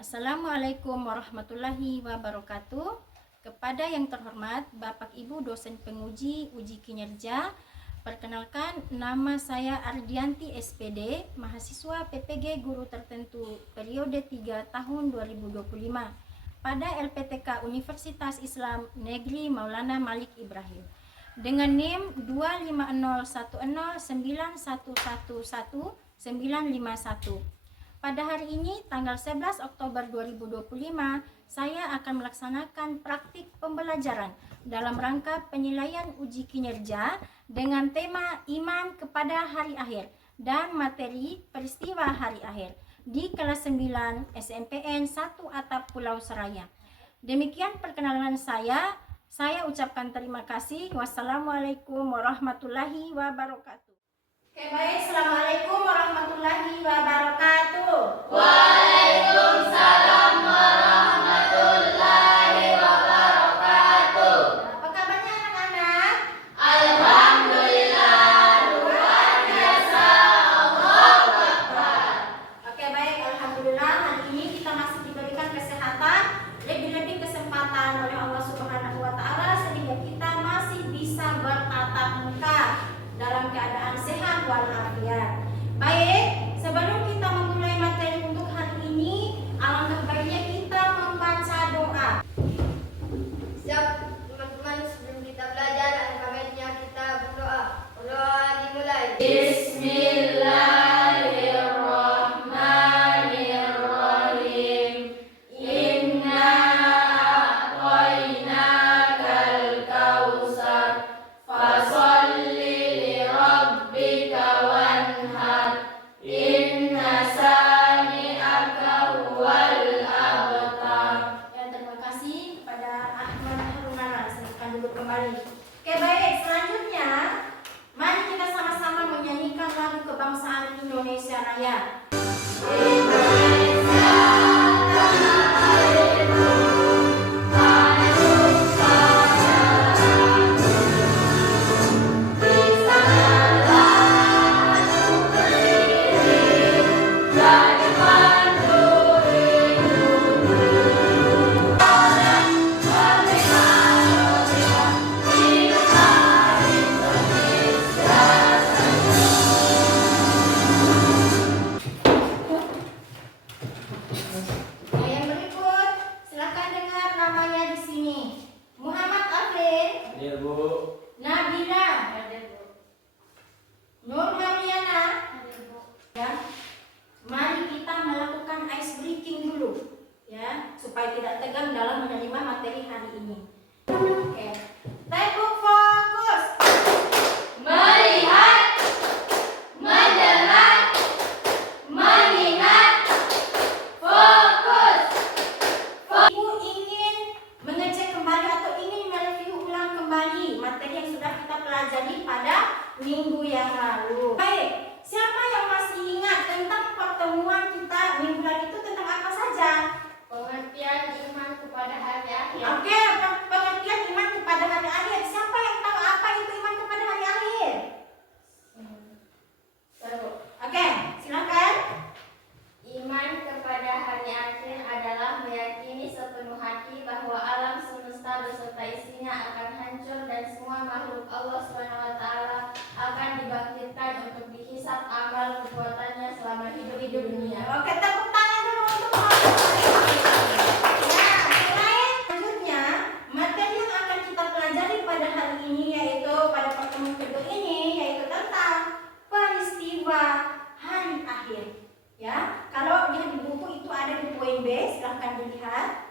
Assalamualaikum warahmatullahi wabarakatuh. Kepada yang terhormat Bapak Ibu dosen penguji uji kinerja, perkenalkan nama saya Ardianti SPD, mahasiswa PPG Guru Tertentu periode 3 tahun 2025 pada LPTK Universitas Islam Negeri Maulana Malik Ibrahim dengan NIM 2509111111951. Pada hari ini, tanggal 11 Oktober 2025, saya akan melaksanakan praktik pembelajaran dalam rangka penilaian uji kinerja dengan tema Iman kepada Hari Akhir dan materi peristiwa hari akhir di kelas 9 SMPN 1 Atap Pulau Seraya. Demikian perkenalan saya ucapkan terima kasih. Wassalamualaikum warahmatullahi wabarakatuh. Oke, baik. Assalamualaikum warahmatullahi wabarakatuh. Waalaikumsalam warahmatullahi wabarakatuh. Apa kabarnya anak-anak? Alhamdulillah, luar biasa. Allahu Akbar. Oke, baik. Alhamdulillah, hari ini kita masih diberikan kesehatan, lebih-lebih kesempatan oleh Allah Subhanahu wa Ta'ala sehingga kita masih bisa bertatap muka dalam keadaan sehat walafiat. Baik, sebelum kita memulai materi untuk hari ini, alangkah baiknya kita membaca doa. Siap teman-teman, sebelum kita belajar, alangkah baiknya kita berdoa. Berdoa dimulai. Bismillahirrahmanirrahim. Inna a'tainakal kautsar fasholli li rabbika wanhar. Inna sani'aka huwal abtar. Ya, terima kasih kepada Ahmad Harunana. Silakan duduk kembali. Oke, baik. Selanjutnya, mari kita sama-sama menyanyikan lagu kebangsaan Indonesia Raya. Indonesia tanah airku, tanahku padaku. Di sanalah aku berdiri, jadi pandu hidupku. Orang merdeka, merdeka, hiduplah Indonesia. Nah, yang berikut, silakan dengar namanya di sini. Muhammad Afrin, Hadir, Bu. Nabila, Nur Mauliana. Ya, mari kita melakukan ice breaking dulu, ya, supaya tidak tegang dalam menerima materi hari ini. Oke, textbook fokus. Melihat, mendengar, mengingat, fokus. Ibu ingin mengecek kembali atau ingin mereview ulang kembali materi yang sudah kita pelajari pada minggu yang lalu. Baik, siapa yang masih ingat tentang pertemuan kita minggu lalu itu tentang apa saja? Pengertian iman kepada hari akhir. Oke, pengertian iman kepada hari akhir. Siapa yang tahu apa itu iman kepada hari akhir? Oke, silakan. Iman kepada hari akhir adalah meyakini sepenuh hati bahwa alam semesta beserta isinya akan hancur dan semua makhluk Allah SWT akan dibangkitkan untuk dihisab amal perbuatannya selama hidup di dunia. Oke, tepuk tangan dulu untuk ya, selanjutnya materi yang akan kita pelajari pada hari ini yaitu pada pertemuan kedua ini yaitu tentang peristiwa hari akhir. Ya, kalau lihat di buku itu ada di poin B, silahkan dilihat.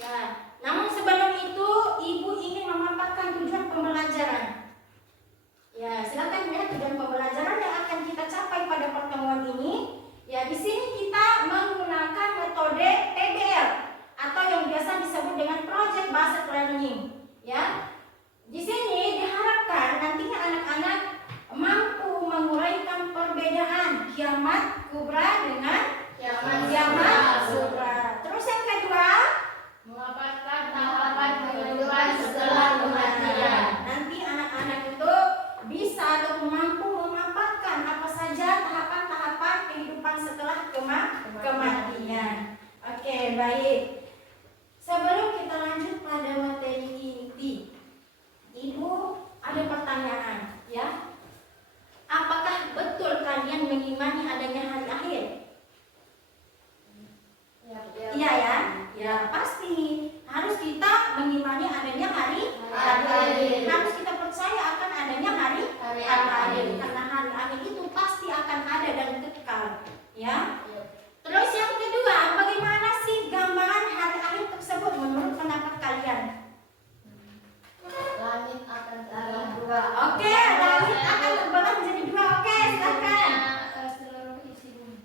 Ya, namun sebelum itu Ibu ingin memaparkan tujuan pembelajaran. Ya, silakan lihat tujuan pembelajaran yang akan kita capai pada pertemuan ini. Ya, di sini kita menggunakan metode PBL atau yang biasa disebut dengan Project Based Learning. Ya, di sini diharapkan nantinya anak-anak mampu menguraikan perbedaan kiamat kubra dengan kiamat sughra. Terus yang kedua, Memaparkan tahapan kehidupan setelah kematian. nanti anak-anak itu bisa atau mampu memaparkan apa saja tahapan-tahapan kehidupan setelah kematian. baik. Sebelum kita lanjut pada materi inti, Ibu ada pertanyaan ya. Apakah betul kalian mengimani adanya hari akhir? Iya ya? Ya pasti. Harus kita mengimani adanya hari akhir. Harus kita percaya akan adanya hari akhir. Karena hari akhir itu pasti akan ada dan kekal. Ya. Terus yang kedua, bagaimana sih gambaran hari akhir tersebut menurut pendapat kalian? Langit akan terbelah Dua. Oke, langit akan terbelah menjadi dua. Oke, silakan. seluruh isi bumi.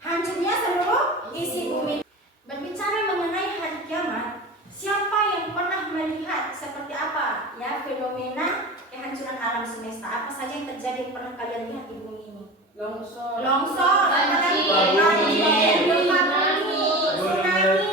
Hancurnya seluruh isi bumi. Berbicara mengenai hari kiamat, siapa yang pernah melihat seperti apa ya fenomena kehancuran alam semesta? Apa saja yang terjadi yang pernah kalian lihat di bumi ini? Longsor, banjir, tsunami,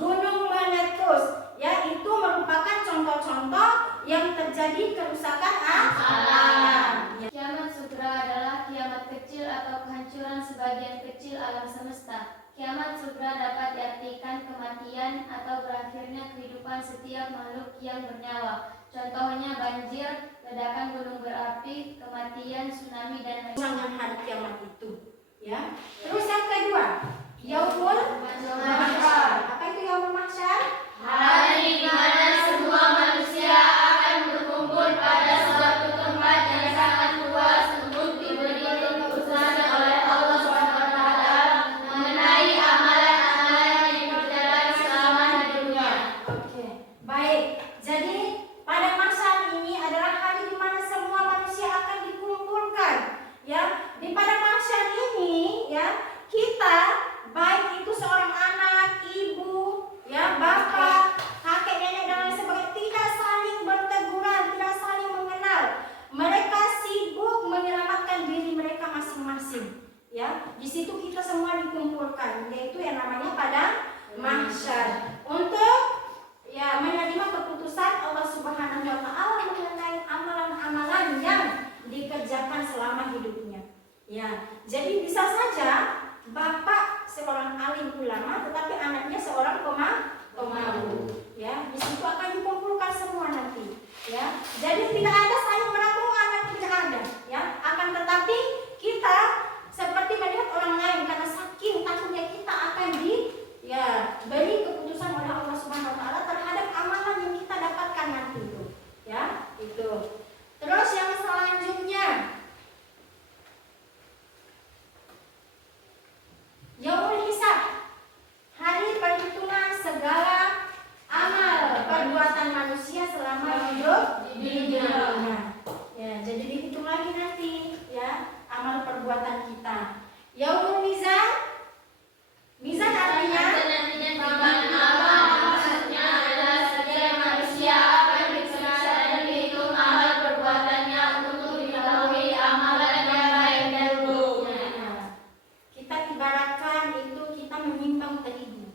gunung meletus. Ya, itu merupakan contoh-contoh yang terjadi kerusakan alam. Ya. Kiamat sugra adalah kiamat kecil atau kehancuran sebagian kecil alam semesta. Kiamat sugra dapat diartikan kematian atau berakhirnya kehidupan setiap makhluk yang bernyawa. Contohnya banjir, ledakan gunung berapi, kematian, tsunami, dan lain-lain. Jangan hari kiamat itu. Ya. Terus yang kedua, Yaumul Mahsyar. Apa itu Yaumul Mahsyar? Hari di mana semua manusia akan berkumpul pada suatu tempat yang sangat luas untuk diberi keputusan oleh Allah SWT mengenai amalan-amalan yang berjalan selama hidupnya. Oke, baik. Jadi pada masa ini adalah hari di mana semua manusia akan dikumpulkan. Ya, di pada masa ini ya kita baik itu seorang anak, ibu, ya bapak, kakek, nenek dan lain sebagainya tidak saling berteguran, tidak saling mengenal. Mereka sibuk menyelamatkan diri mereka masing-masing. Ya, di situ kita semua dikumpulkan, yaitu yang namanya pada mahsyar untuk ya menerima keputusan Allah Subhanahu wa taala mengenai amalan-amalan yang dikerjakan selama hidupnya. Ya, jadi bisa saja bapak seorang alim ulama tetapi anaknya seorang pemalu. Ya, di situ akan dikumpulkan semua nanti. Ya, jadi tidak ada saling meragukan dan tidak ada. Ya, akan tetapi kita seperti melihat orang lain karena saking takutnya kita akan beri keputusan oleh Allah Subhanahu wa taala terhadap amalan yang kita dapatkan nanti itu. Ya, itu. Terus yang selanjutnya Yaumul Hisab. Hari perhitungan segala amal perbuatan manusia selama hidup di dunia. Ya, jadi dihitung lagi nanti ya amal perbuatan kita. Yaumul Mizan. Mizan artinya timbangan amal, maksudnya adalah setiap manusia akan diperiksa dan dihitung amal perbuatannya untuk diketahui amalannya baik dan buruknya. kita ibaratkan itu kita menyimpang terigu.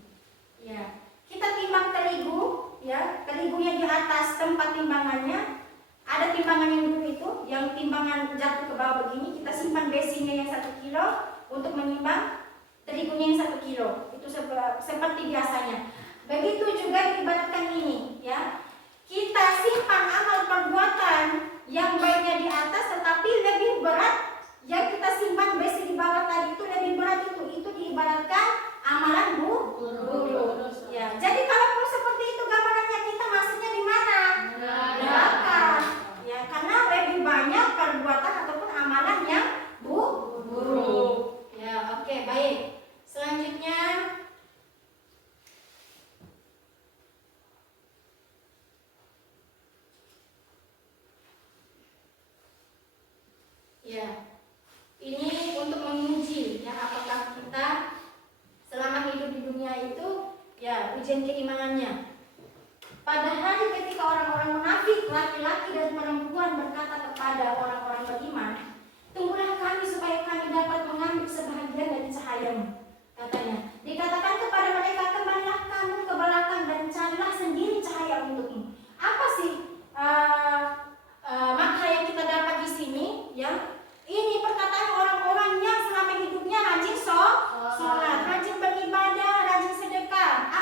Ya, kita timbang terigu, ya, terigunya di atas tempat timbangannya. Ada timbangan yang dulu itu, yang timbangan jatuh ke bawah begini, kita simpan besinya yang 1 kilo untuk menimbang terigunya yang 1 kilo. Itu seperti biasanya. Begitu juga diibaratkan ini, ya. Kita simpan amal perbuatan yang baiknya di atas, tetapi lebih berat yang kita simpan besi di bawah tadi itu lebih berat itu diibaratkan amalan buruk. Ya, jadi kalau pun seperti itu gambarannya kita masuknya di mana? Neraka. Ya, karena lebih banyak perbuatan ataupun amalan yang buruk. Ya, oke, baik. Selanjutnya ya, ini untuk menguji ya apakah kita selama hidup di dunia itu ya ujian keimanannya. Pada hari ketika orang-orang munafik, laki-laki dan perempuan berkata kepada orang-orang beriman, tunggulah kami supaya kami dapat mengambil sebahagian dari cahayamu. Katanya, dikatakan kepada mereka, kembalilah kamu ke belakang dan carilah sendiri cahaya untukmu. Apa sih makna yang kita dapat di sini? Ya, ini perkataan orang-orang yang selama hidupnya rajin sholat, rajin beribadah, rajin sedekah.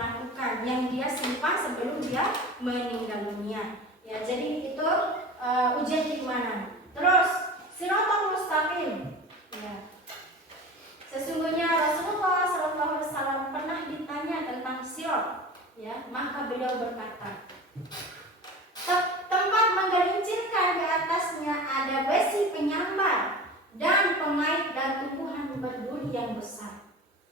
lakukan, yang dia simpan sebelum dia meninggal dunia. Ya, jadi itu ujian keimanan. Terus Shiratal Mustaqim. Ya. Sesungguhnya Rasulullah SAW pernah ditanya tentang sirat, ya, maka beliau berkata, tempat menggelincirkan di atasnya ada besi penyambar dan pengait dan tumbuhan berduri yang besar.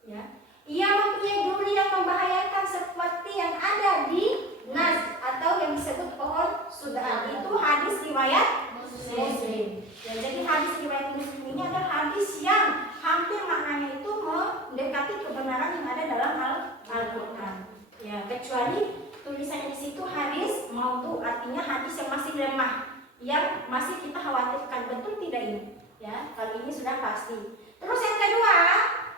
Ya. Ia mempunyai duri yang membahayakan seperti yang ada di Nas atau yang disebut pohon sudah. Itu hadis riwayat Muslim. Ya, jadi hadis riwayat Muslim ini adalah hadis yang hampir maknanya itu mendekati kebenaran yang ada dalam Al-Quran. Ya, kecuali tulisannya di situ hadis maudhu, artinya hadis yang masih lemah, yang masih kita khawatirkan betul tidak ini. Ya, kali ini sudah pasti. Terus yang kedua,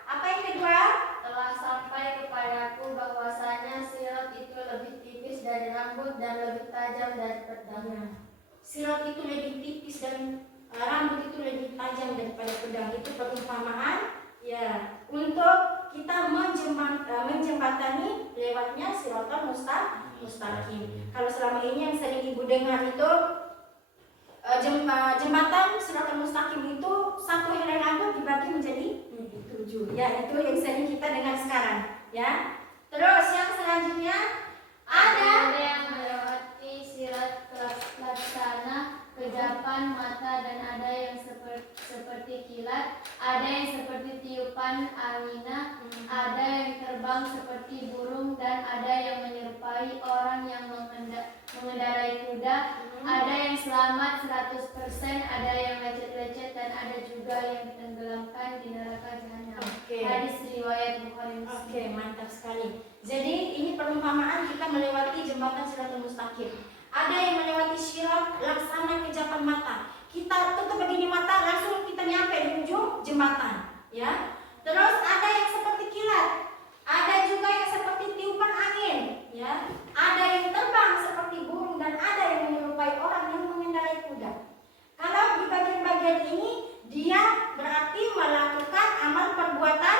apa yang kedua? Telah sampai kepadaku bahwasanya sirat itu lebih tipis dari rambut dan lebih tajam dari pedang. Sirat itu lebih tipis dan rambut itu lebih tajam daripada pedang. Itu perumpamaan, ya, untuk kita menjembatani lewatnya Shiratal Mustaqim. Kalau selama ini yang sering ibu dengar itu jembatan Shiratal Mustaqim itu satu helai rambut dibagi menjadi 7. Ya, itu yang sering kita dengar sekarang, ya. Terus yang selanjutnya ada yang melewati sirat laksana kejapan mata, dan ada yang seperti kilat, ada yang seperti tiupan angina, ada yang terbang seperti burung, dan ada yang menyerupai orang yang mengendarai kuda, ada yang selamat 100%, ada yang lecet-lecet, dan ada juga yang ditenggelamkan di neraka jahanam. Hadis riwayat Bukhari Muslim. Oke, mantap sekali. Jadi ini perumpamaan kita melewati jembatan Shiratal Mustaqim. Ada yang melewati sirat laksana kejapan mata. Kita tutup begini mata, langsung kita nyampe di ujung jembatan, ya. Terus ada yang seperti kilat, ada juga yang seperti tiupan angin, ya. Ada yang terbang seperti burung, dan ada yang menyerupai orang yang mengendarai kuda. Kalau di bagian-bagian ini dia berarti melakukan amal perbuatan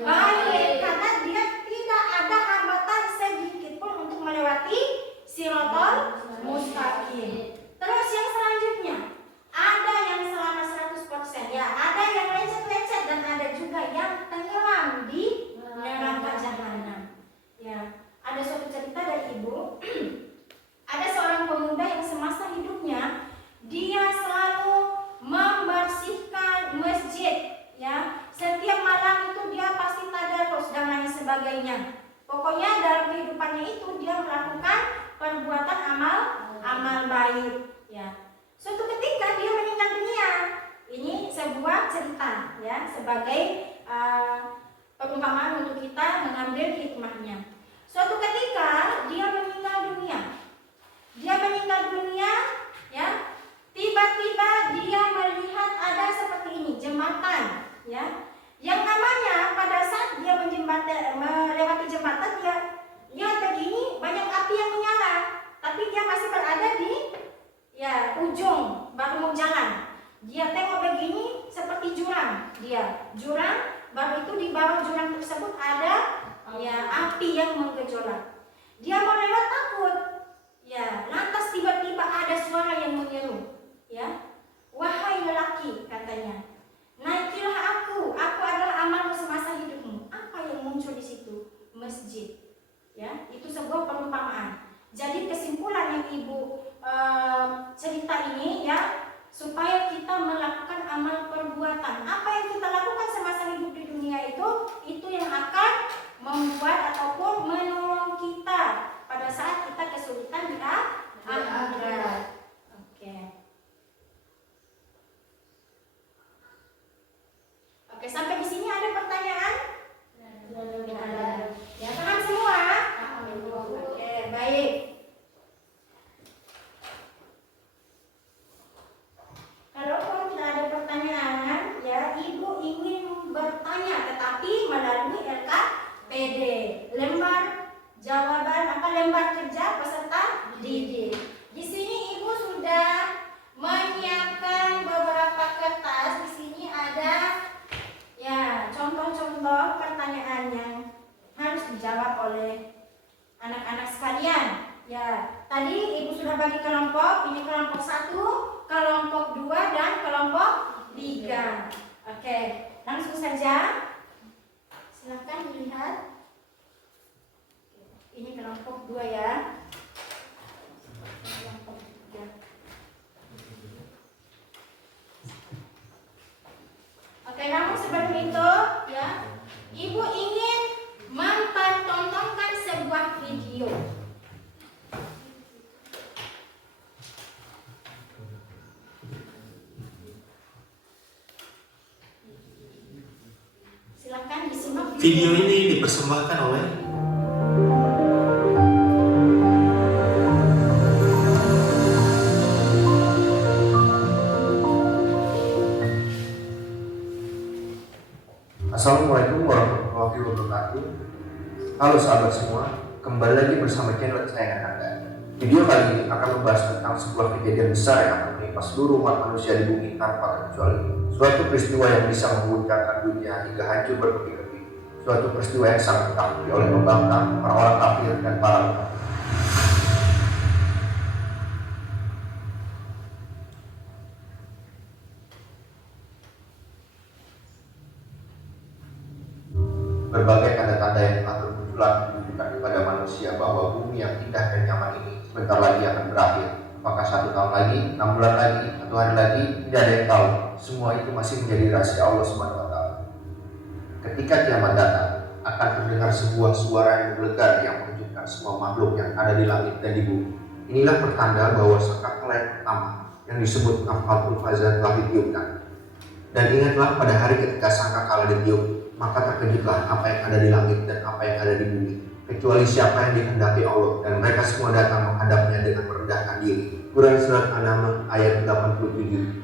baik, karena dia tidak ada hambatan sedikit pun untuk melewati Shiratal Mustaqim. Terus yang selanjutnya ada yang selama 100%, ya, ada yang lecet-lecet, dan ada juga yang tenggelam di neraka jahanam. Ya, ada suatu cerita dari ibu. Ada seorang pemuda yang semasa hidupnya dia selalu membersihkan masjid, ya. Setiap malam itu dia pasti tadarus dan lain sebagainya. Pokoknya dalam kehidupannya itu dia melakukan perbuatan amal baik, ya. Suatu ketika dia meninggal dunia. Ini sebuah cerita, ya, sebagai perumpamaan untuk kita mengambil hikmahnya. Suatu ketika dia meninggal dunia. Ya. Tiba-tiba dia melihat ada seperti ini, jembatan, ya. Yang namanya pada saat dia melewati jembatan, dia lihat begini banyak api yang menyala, tapi dia masih berada di, ya, ujung baru mau jalan. Dia tengok begini seperti jurang, baru itu di bawah jurang tersebut ada, ya, api yang menggejolak. Dia mau lewat takut, ya, lantas tiba-tiba ada suara yang menyeru, ya, wahai lelaki, katanya, naikilah aku adalah amalmu semasa hidupmu. Apa yang muncul di situ? Masjid, ya. Itu sebuah perumpamaan. Jadi kesimpulan yang ibu cerita ini, ya, supaya kita melakukan amal perbuatan. Apa yang kita lakukan semasa hidup di dunia itu yang akan membuat ataupun menolong kita pada saat kita kesulitan di akhirat. Oke, sampai di sini ada pertanyaan? Ada. Ya, paham semua? Oke, baik. Kalaupun tidak ada pertanyaan, ya, ibu ingin bertanya tetapi melalui LKPD, lembar kerja peserta didik. Di sini ibu sudah menyiapkan beberapa kertas. Di sini ada, ya, contoh-contoh pertanyaan yang harus dijawab oleh anak-anak sekalian. Ya, tadi Ibu sudah bagi kelompok, ini kelompok 1, kelompok 2 dan kelompok 3. Oke, langsung saja. Silahkan dilihat. Ini kelompok 2 ya. Kelompok 3. Oke, namun sebelum itu ya, Ibu ingin mempertontonkan sebuah video. Silakan disimak Video ini dipersembahkan oleh Assalamualaikum warahmatullahi wabarakatuh. Halo sahabat semua, kembali lagi bersama channel kesayangan Anda. Video kali ini akan membahas tentang sebuah kejadian besar yang akan menimpa seluruh umat manusia di bumi tanpa terkecuali. Suatu peristiwa yang bisa mengguncangkan dunia hingga hancur berkeping-keping. Suatu peristiwa yang sangat ditakuti oleh pembangkang, orang-orang kafir, dan para ulama. Berbagai tanda-tanda yang telah bermunculan menunjukkan kepada manusia bahwa bumi yang indah dan nyaman ini sebentar lagi akan berakhir. Apakah 1 tahun lagi, 6 bulan lagi, 1 hari lagi, tidak ada yang tahu. Semua itu masih menjadi rahasia Allah SWT. Ketika kiamat datang, akan terdengar sebuah suara yang menggelegar yang mengejutkan semua makhluk yang ada di langit dan di bumi. Inilah pertanda bahwa sangkakala yang pertama yang disebut nafkhatul fazan telah ditiupkan. Dan ingatlah pada hari ketika sangkakala ditiup, maka terkejutlah apa yang ada di langit dan apa yang ada di bumi, kecuali siapa yang dikehendaki Allah, dan mereka semua datang menghadapnya dengan merendahkan diri. Quran Surat An-Naml ayat 87.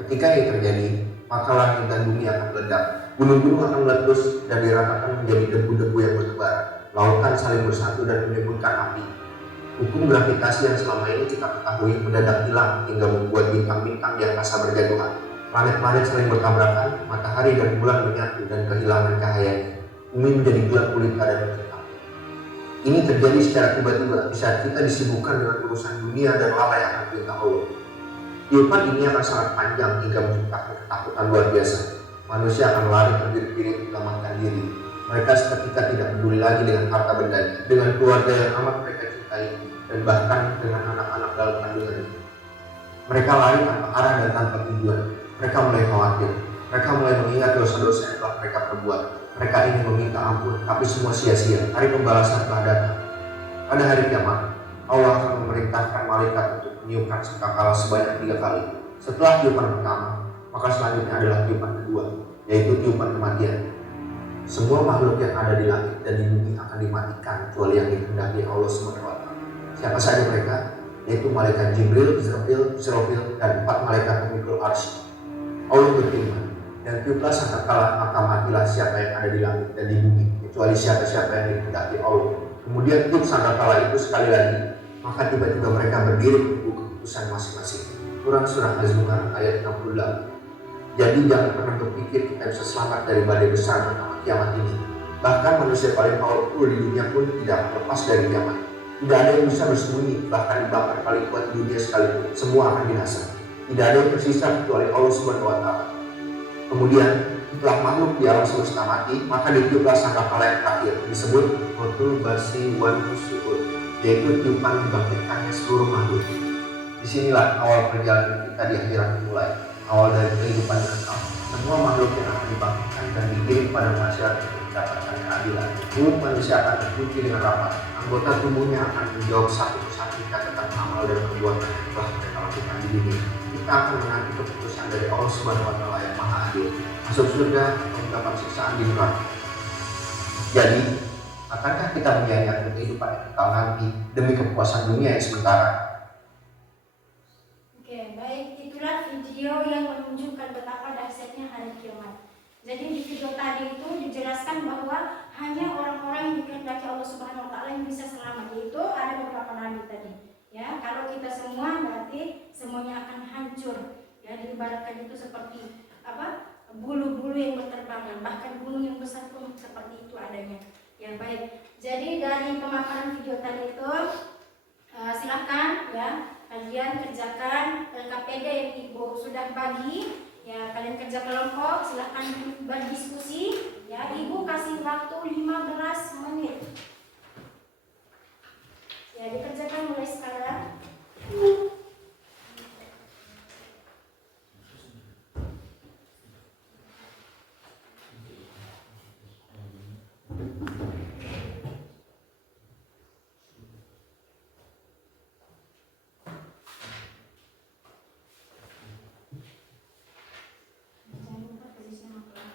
Ketika ini terjadi, maka langit dan bumi akan meledak, gunung-gunung akan meletus dan diratakan menjadi debu-debu yang bertebar, lautan saling bersatu dan menyebutkan api. Hukum gravitasi yang selama ini kita ketahui mendadak hilang hingga membuat bintang-bintang di angkasa berjatuhan. Planet-planet saling bertabrakan, matahari dan bulan menyatu dan kehilangan cahayanya. Bumi menjadi gelap gulita dan mencekam. Ini terjadi secara tiba-tiba di saat kita disibukkan dengan urusan dunia dan lalai akan perintah Allah. Tiupan ini akan sangat panjang hingga menciptakan ketakutan luar biasa. Manusia akan lari berdiri-diri menyelamatkan diri. Mereka seketika tidak peduli lagi dengan harta benda, dengan keluarga yang amat mereka cintai, dan bahkan dengan anak-anak dalam kandungannya. Mereka lari tanpa arah dan tanpa tujuan. Mereka mulai khawatir. Mereka mulai mengingat dosa-dosa yang telah mereka perbuat. Mereka ingin meminta ampun, tapi semua sia-sia. Hari pembalasan telah datang. Pada hari kiamat, Allah akan memerintahkan malaikat untuk meniupkan sangkakala sebanyak 3 kali. Setelah tiupan pertama, maka selanjutnya adalah tiupan kedua, yaitu tiupan kematian. Semua makhluk yang ada di langit dan di bumi akan dimatikan kecuali yang dikehendaki Allah SWT. Siapa saja mereka? Yaitu malaikat Jibril, Israfil, dan 4 malaikat pemikul arsy. Allah berfirman, dan tiuplah sangkakala, maka matilah siapa yang ada di langit dan di bumi, kecuali siapa-siapa yang dikehendaki Allah. Kemudian tiup sangkakala itu sekali lagi, maka tiba-tiba mereka berdiri menunggu keputusan masing-masing. Quran Surah Az-Zumar ayat 68. Jadi jangan pernah berpikir kita bisa selamat dari badai besar bernama kiamat ini. Bahkan manusia paling powerful di dunia pun tidak lepas dari kiamat. Tidak ada yang bisa bersembunyi, bahkan dibakar paling kuat di dunia sekalipun, semua akan binasa. Tidak ada yang tersisa kecuali Allah SWT. Kemudian setelah makhluk di alam semesta mati, maka ditiuplah sangkakala yang terakhir, disebut Hotul Basi Wan Nusyur, yaitu tiupan dibangkitkannya seluruh makhluk. Disinilah awal perjalanan kita di akhirat dimulai, awal dari kehidupan yang kekal. Semua makhluk yang akan dibangkitkan dan dikirim pada masyarakat untuk mendapatkan keadilan. Mulut manusia akan terkunci dengan rapat. Anggota tubuhnya akan menjawab satu persatu catatan amal dan perbuatan yang telah mereka lakukan di dunia. Kita akan menanti keputusan dari Allah SWT yang Maha Adil, masuk surga atau mendapat siksaan di neraka. Jadi, akankah kita menyia-nyiakan kehidupan yang kekal nanti demi kepuasan dunia yang sementara? Oke, baik, itulah video yang menunjukkan betapa dahsyatnya hari kiamat. Jadi di video tadi itu dijelaskan bahwa hanya orang-orang yang dikehendaki Allah Subhanahu wa taala yang bisa selamat, yaitu ada beberapa nabi tadi. Ya, kalau kita semua berarti semuanya akan hancur. Ya, diibaratkan itu seperti bulu-bulu yang berterbangan, bahkan gunung yang besar pun seperti itu adanya. Ya baik. Jadi dari pemaparan video tadi itu silahkan ya kalian kerjakan LKPD yang ibu sudah bagi. Ya kalian kerja kelompok, silahkan berdiskusi. Ya ibu kasih waktu 15 menit. Ya dikerjakan mulai sekarang. Jangan lupa posisi maklum.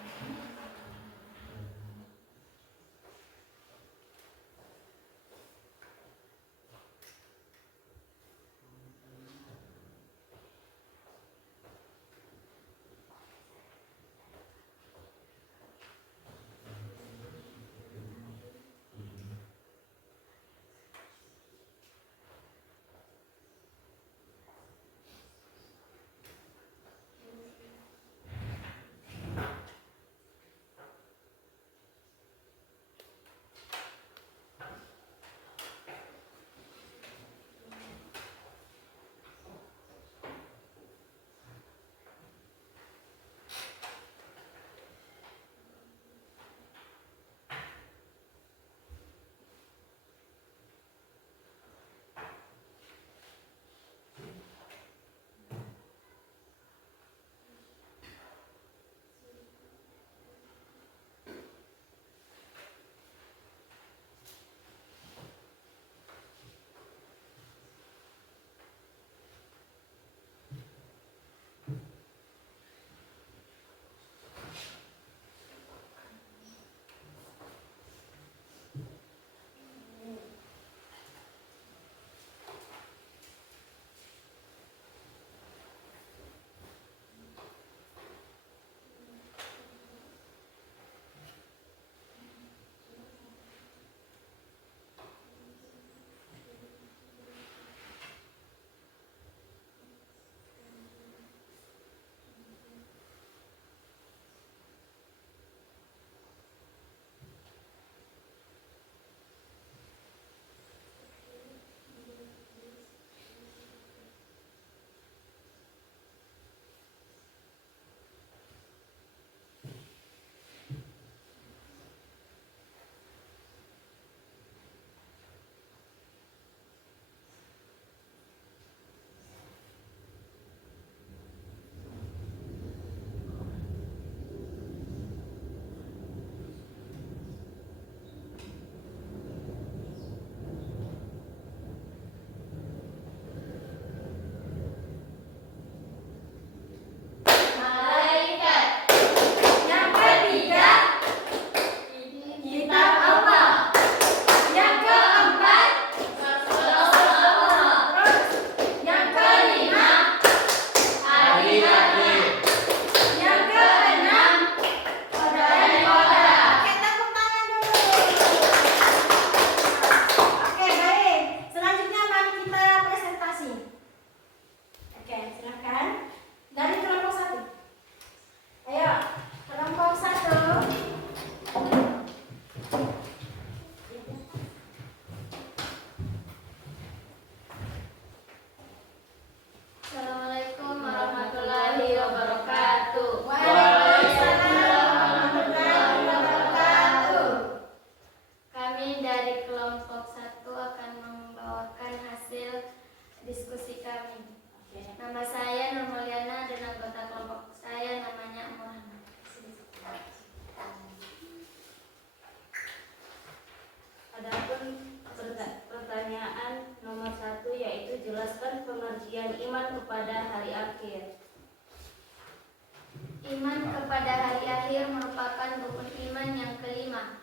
Iman kepada hari akhir merupakan rukun iman yang kelima.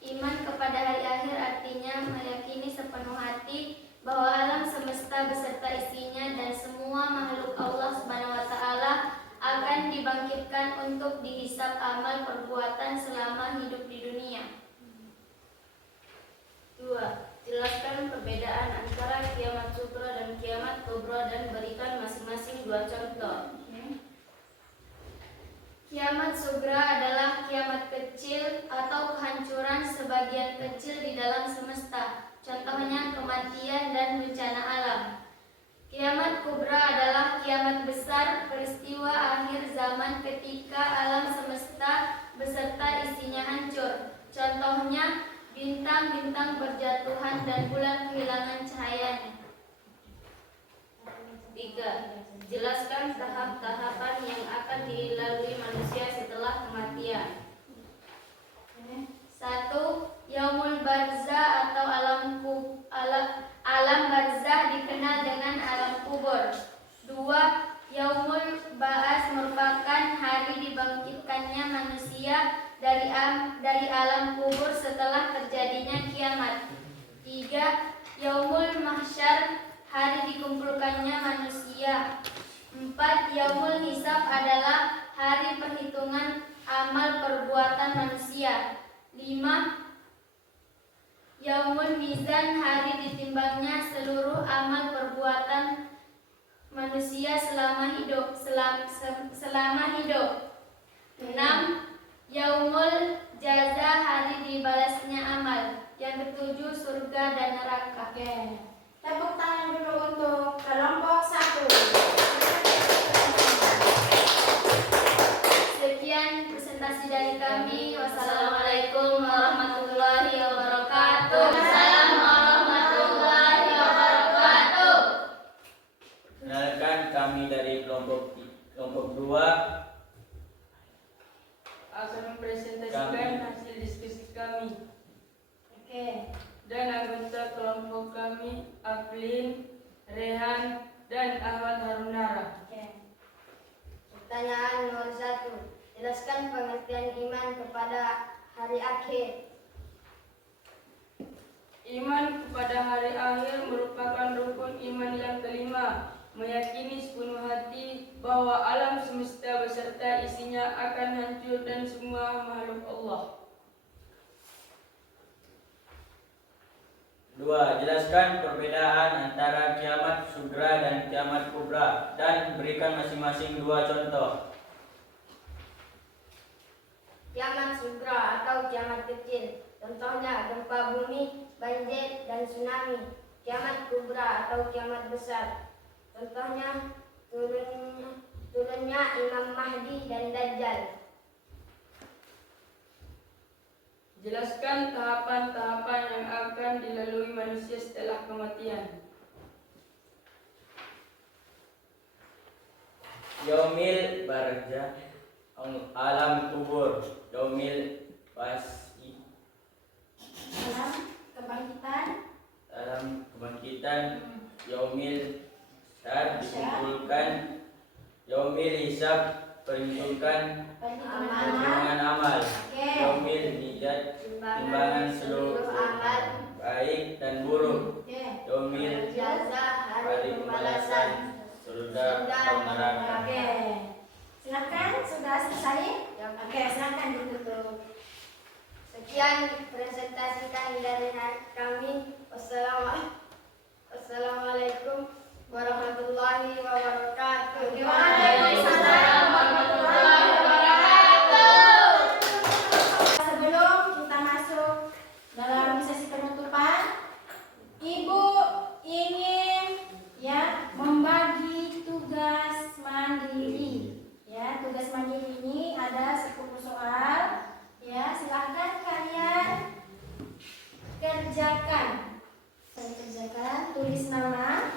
Iman kepada hari akhir artinya meyakini sepenuh hati bahwa alam semesta beserta isinya dan semua makhluk Allah Subhanahu wa taala akan dibangkitkan untuk dihisab amal perbuatan selama hidup di dunia. 2. Jelaskan perbedaan antara kiamat sugra dan kiamat kubra dan berikan masing-masing 2 contoh. Kiamat sugra adalah kiamat kecil atau kehancuran sebagian kecil di dalam semesta. Contohnya kematian dan bencana alam. Kiamat kubra adalah kiamat besar, peristiwa akhir zaman ketika alam semesta beserta isinya hancur. Contohnya bintang-bintang berjatuhan dan bulan kehilangan cahayanya. 3. Jelaskan tahap-tahapan yang akan dilalui manusia setelah kematian. 1. Yaumul barzah atau alam barzah dikenal dengan alam kubur. 2. Yaumul ba'ats merupakan hari dibangkitkannya manusia dari alam kubur setelah terjadinya kiamat. 3. Yaumul mahsyar, hari dikumpulkannya manusia. 4. Yaumul hisab adalah hari perhitungan amal perbuatan manusia. 5. Yaumul mizan, hari ditimbangnya seluruh amal perbuatan manusia selama hidup. 6. Yaumul jaza, hari dibalasnya amal. Yang ketujuh, surga dan neraka. Oke. Tepuk tangan dulu untuk kelompok 1. Sekian presentasi dari kami. Wassalamualaikum warahmatullahi wabarakatuh. Assalamualaikum warahmatullahi wabarakatuh. Kenalkan, kami dari kelompok 2 akan mempresentasikan hasil diskusi kami. Oke. Dan anggota kelompok kami Aflin, Rehan, dan Ahmad Harunara. Oke. Pertanyaan nomor 1. Jelaskan pengertian iman kepada hari akhir. Iman kepada hari akhir merupakan rukun iman yang kelima, meyakini sepenuh hati bahwa alam semesta beserta isinya akan hancur dan semua makhluk Allah. 2. Jelaskan perbedaan antara kiamat sugra dan kiamat kubra dan berikan masing-masing 2 contoh. Kiamat sugra atau kiamat kecil, contohnya gempa bumi, banjir, dan tsunami. Kiamat kubra atau kiamat besar, contohnya turunnya Imam Mahdi dan Dajjal. Jelaskan tahapan-tahapan yang akan dilalui manusia setelah kematian. Yaumil barzah, alam kubur. Yaumil ba'ats, Alam kebangkitan. Yaumil syad, dikumpulkan. Yaumil hisab, perhitungan amal. Yaumil mizan, timbangan seluruh amal. baik dan buruk. Oke. Yaumil Jaza, hari hari pembalasan, pembalasan. surga atau neraka. Oke. Silakan, sudah selesai? Oke, silakan ditutup. Sekian presentasi dari kami. Wassalamualaikum warahmatullahi wabarakatuh. Waalaikumsalam warahmatullahi wabarakatuh. Sebelum kita masuk dalam sesi penutupan, Ibu ingin membagi tugas mandiri. Tugas mandiri ini ada 10 soal. Silakan kalian kerjakan. Tulis nama.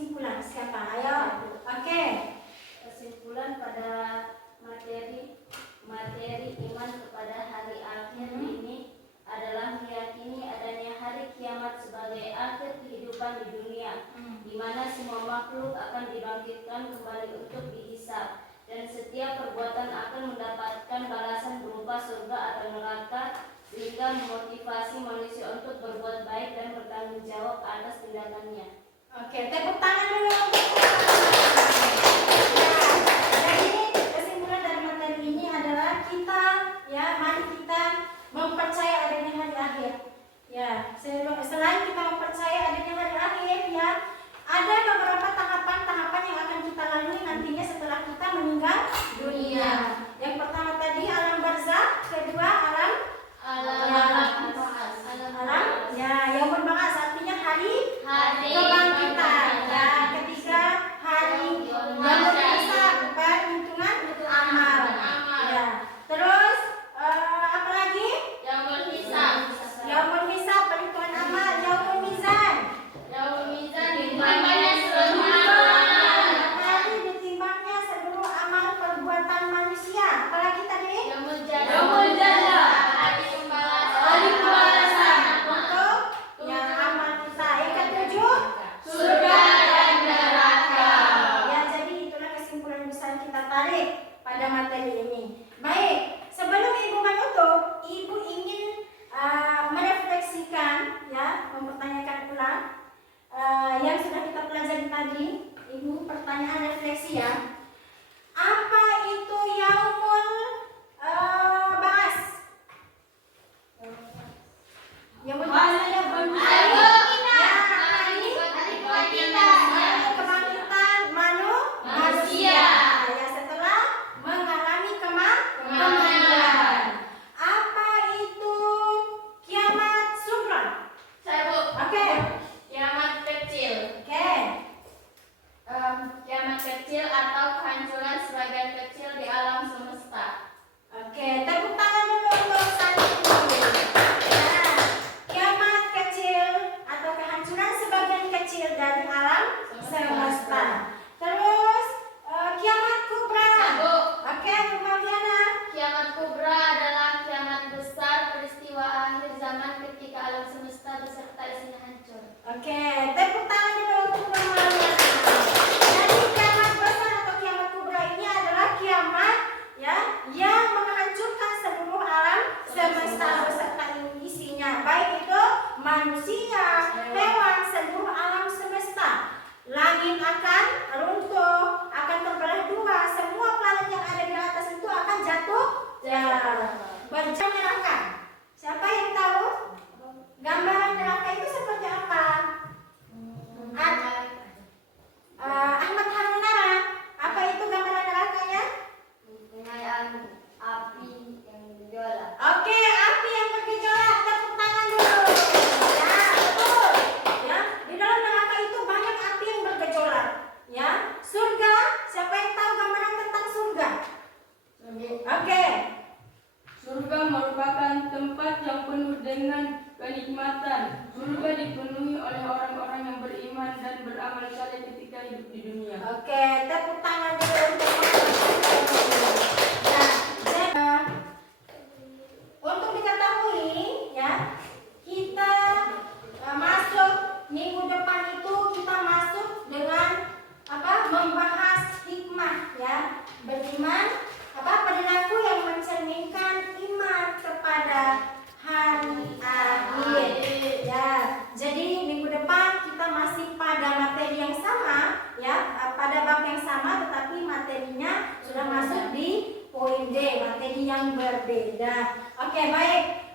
kesimpulan. Siapa? Ayo. Oke. Kesimpulan pada materi iman kepada hari akhir ini adalah meyakini adanya hari kiamat sebagai akhir kehidupan di dunia, di mana semua makhluk akan dibangkitkan kembali untuk dihisab, dan setiap perbuatan akan mendapatkan balasan berupa surga atau neraka, sehingga memotivasi manusia untuk berbuat baik dan bertanggung jawab atas tindakannya. Oke, tepuk tangan dulu. Jadi kesimpulan dari materi ini adalah kita, ya, mari kita mempercaya adanya hari akhir. Ya, selain kita mempercaya adanya hari akhir, ya, ada beberapa tahapan-tahapan yang akan kita lalui nantinya setelah kita meninggal dunia. Yang pertama tadi alam barzakh, kedua alam ya, yaumul ba'ats artinya hari kebangkitan. Ya, ketiga hari yaumul hisab, perhitungan amal. Ya. Terus apa lagi? Yaumul hisab, perhitungan amal, yaumul mizan. Hari ditimbangnya seluruh amal perbuatan manusia. Apalagi tadi? Hari pembalasan untuk ya amal kita. Yang ketujuh, surga dan neraka. Ya, jadi itulah kesimpulan besar kita tarik pada materi ini. Baik, sebelum Ibu menutup, Ibu ingin merefleksikan, ya, mempertanyakan ulang yang sudah kita pelajari tadi. Ibu, pertanyaan refleksi ya. Apa itu yaumul ba'ats? Yaumul ba'ats ada kebangkitan manusia. Ya, setelah mengalami kematian. Apa itu kiamat sugra? Oke. Kiamat kecil atau kehancuran sebagian kecil di alam semesta. Oke, tepuk tangan dulu untuk satu ini. Nah, kiamat kecil atau kehancuran sebagian kecil dari alam semesta. Terus kiamat kubra. Oke, Bu Mariana. Kiamat kubra adalah kiamat besar, peristiwa akhir zaman ketika alam semesta beserta isinya hancur. Oke, tepuk tangan dulu untuk Bu Mariana. Jadi kiamat besar atau kiamat kubra ini adalah kiamat, ya, yang menghancurkan seluruh alam semesta beserta isinya, baik itu manusia, hewan, seluruh alam semesta. Langit akan runtuh, akan terbelah dua, semua planet yang ada di atas itu akan jatuh, ya, berjalan neraka. Siapa yang tahu gambaran neraka itu seperti apa? Ahmad Harunara, apa itu gambaran nerakanya? Api yang bergejolak. Oke, api yang bergejolak, tepuk tangan dulu. Ya, betul. Ya, di dalam neraka itu banyak api yang bergejolak. Ya, surga, siapa yang tahu gambaran tentang surga? Oke. Surga merupakan tempat yang penuh dengan kenikmatan. Surga dipenuhi oleh orang-orang yang beriman dan beramal saleh ketika hidup di dunia. Oke, tepuk tangan dulu untuk nah, untuk diketahui, ya, kita masuk minggu depan itu kita masuk dengan apa? Membahas hikmah, ya, beriman, apa, perilaku yang mencerminkan iman kepada hari akhir. Ya, jadi minggu depan kita masih pada materi yang sama, ya, pada bab yang sama, tetapi materinya sudah masuk di poin D, materi yang berbeda. Oke, baik.